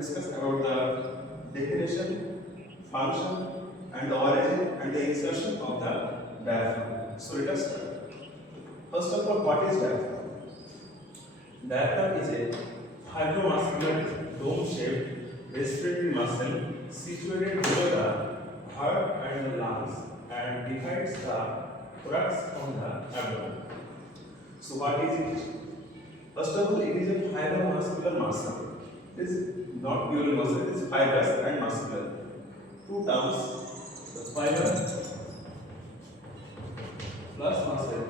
discuss about the definition, function, and the origin and the insertion of the diaphragm. So let us start. First of all, what is diaphragm? Diaphragm is a fibromuscular dome-shaped respiratory muscle situated below the heart and the lungs and divides the thorax from the abdomen. So what is it? First of all, it is a fibromuscular muscle. It is not purely muscle, it is fibrous and muscular. Two terms, the fiber plus muscle.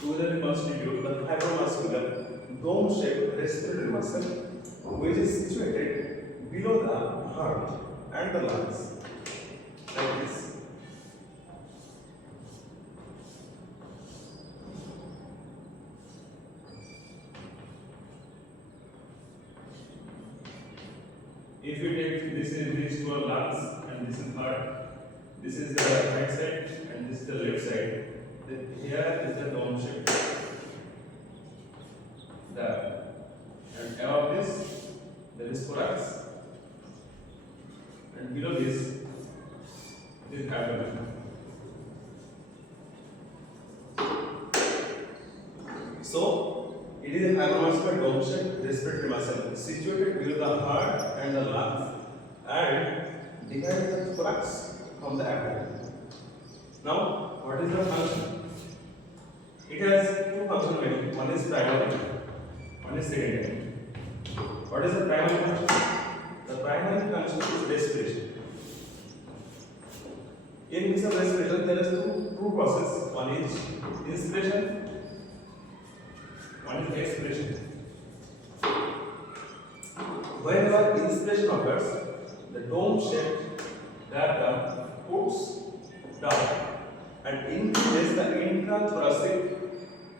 Together constitute the fibromuscular dome-shaped respiratory muscle, which is situated below the heart and the lungs, like this. If you take these two are lungs and this is heart, this is the right side and this is the left side, then here is the dome shape. And above this there is thorax, and below this is abdomen. So it is a fibromuscular dome-shaped respiratory muscle situated below the heart and the lungs and divides the thorax from the abdomen. Now, what is the function? It has two functions mainly. One is primary, one is secondary. What is the primary function? The primary function is respiration. In case of respiration, there is two processes. One is inspiration. One is expiration. Whenever inspiration occurs, the dome-shaped diaphragm puts down and increases the intrathoracic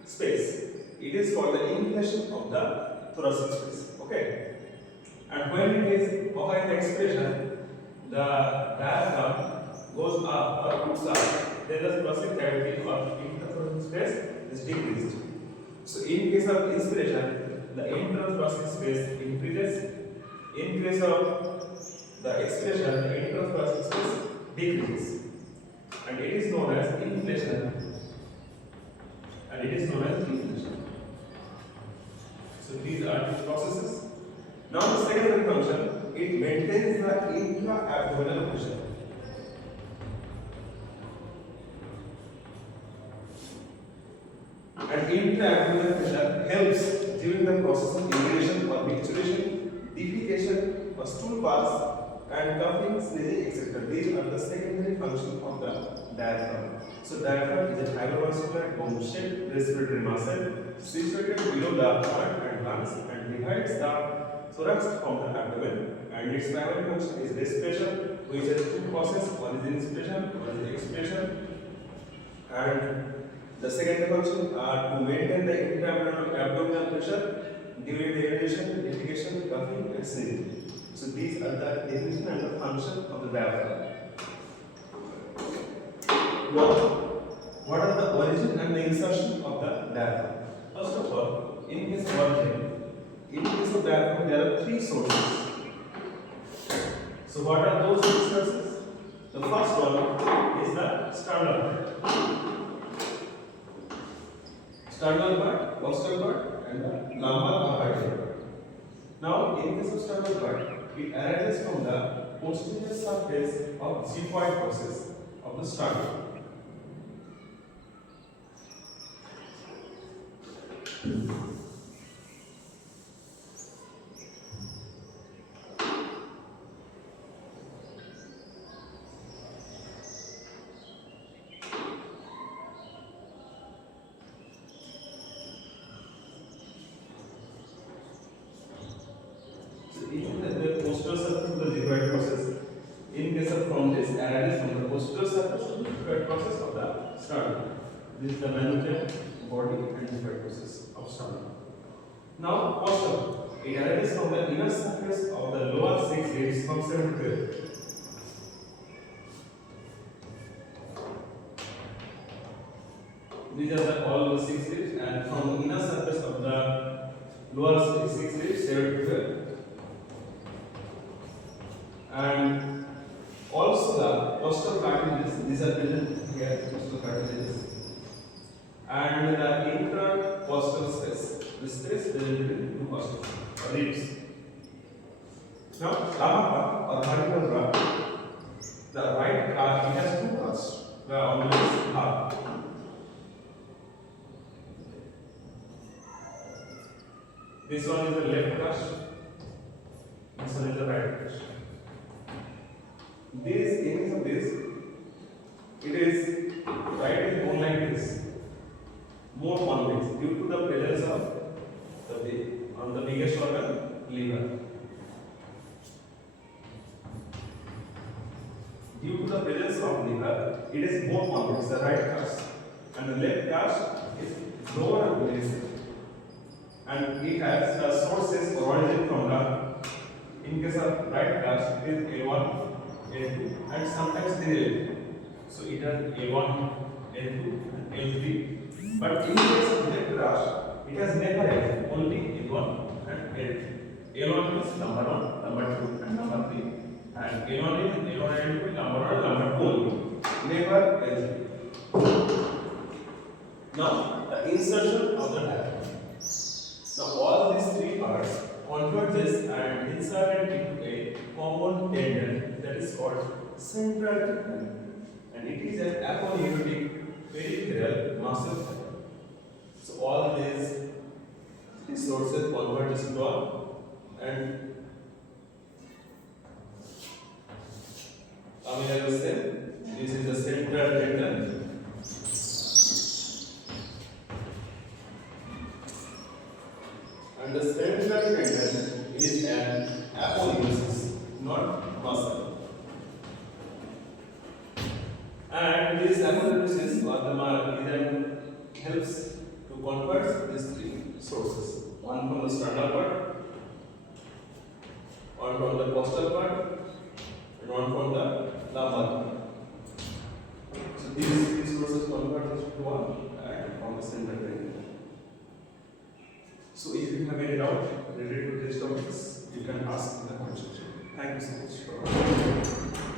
space. It is called the inflation of the thoracic space. Okay. And when it is occurring the expiration, the diaphragm goes up or puts up. Then the thoracic cavity or intrathoracic space is decreased. So in case of inspiration, the intrathoracic space increases. In case of the expiration, the intrathoracic space decreases. And it is known as inflation. So these are the processes. Now the secondary function, it maintains the intra-abdominal pressure. And intra-abdominal pressure helps during the process of urination or micturition, defecation, or stool pass, and coughing, sneezing, etc. These are the secondary functions of the diaphragm. So diaphragm is a fibromuscular dome-shaped respiratory muscle situated below the heart and lungs and divides the thorax from the abdomen. And its primary function is respiration, which has two processes. One is inspiration, one is expiration. And the secondary function are to maintain the intra-abdominal pressure during the urination, defecation, coughing, and sneezing. So these are the definition and the function of the diaphragm. Now, what are the origin and the insertion of the diaphragm? First of all, in case of origin, in case of diaphragm, there are three sources. So what are those three sources? The first one is the sternal part, costal part, and the lumbar or vertebral part. Now, in case of sternal part, it arises from the posterior surface of xiphoid process of the sternum. In case of from this arises from the posterior surface of the xiphoid process of the sternum. This is the manubrium, body, and xiphoid process of sternum. Now, posterior, it arises from the inner surface of the lower 6 ribs from 7 to 12. These are all the 6 ribs, and from the inner surface of the lower 6 ribs, 7 to 12. And also the costal cartilages, these are present here, costal cartilages. And the intercostal space, this space present in two costal ribs. Now, lava or vertebral graph, the right graph, it has two parts. The on this half. This one is the left crush, this one is the right crush. This image of this, it is right is more like this, more convex due to the presence of the biggest organ, liver. Due to the presence of liver, it is more convex, the right crush, and the left crush is lower relation. And it has the sources origin from the, in case of right crush, it is A1, A2, and sometimes A2. So it has A1, A2, and A3. But in case of left crush, it has never A2, only A1 and A2. A1 is number 1, number 2, and number 3. And A1 is A1 and A2 is number 1 and number 2 only. Never A3. Now, the insertion of the diaphragm. Now all these three parts converges and inserted into a common tendon that is called central tendon, and it is an aponeurotic peripheral muscle fiber. So all these sources converges into one, and I will say this is the central tendon. And the central tendon is an aponeurosis, not muscle. And this aponeurosis or the mark helps to convert these three sources: one from the sternal part, one from the costal part, and one from the lumbar part. So these sources convert to one and from the central tendon. So if you have any doubt related to these topics, you can ask in the comment section. Thank you so much for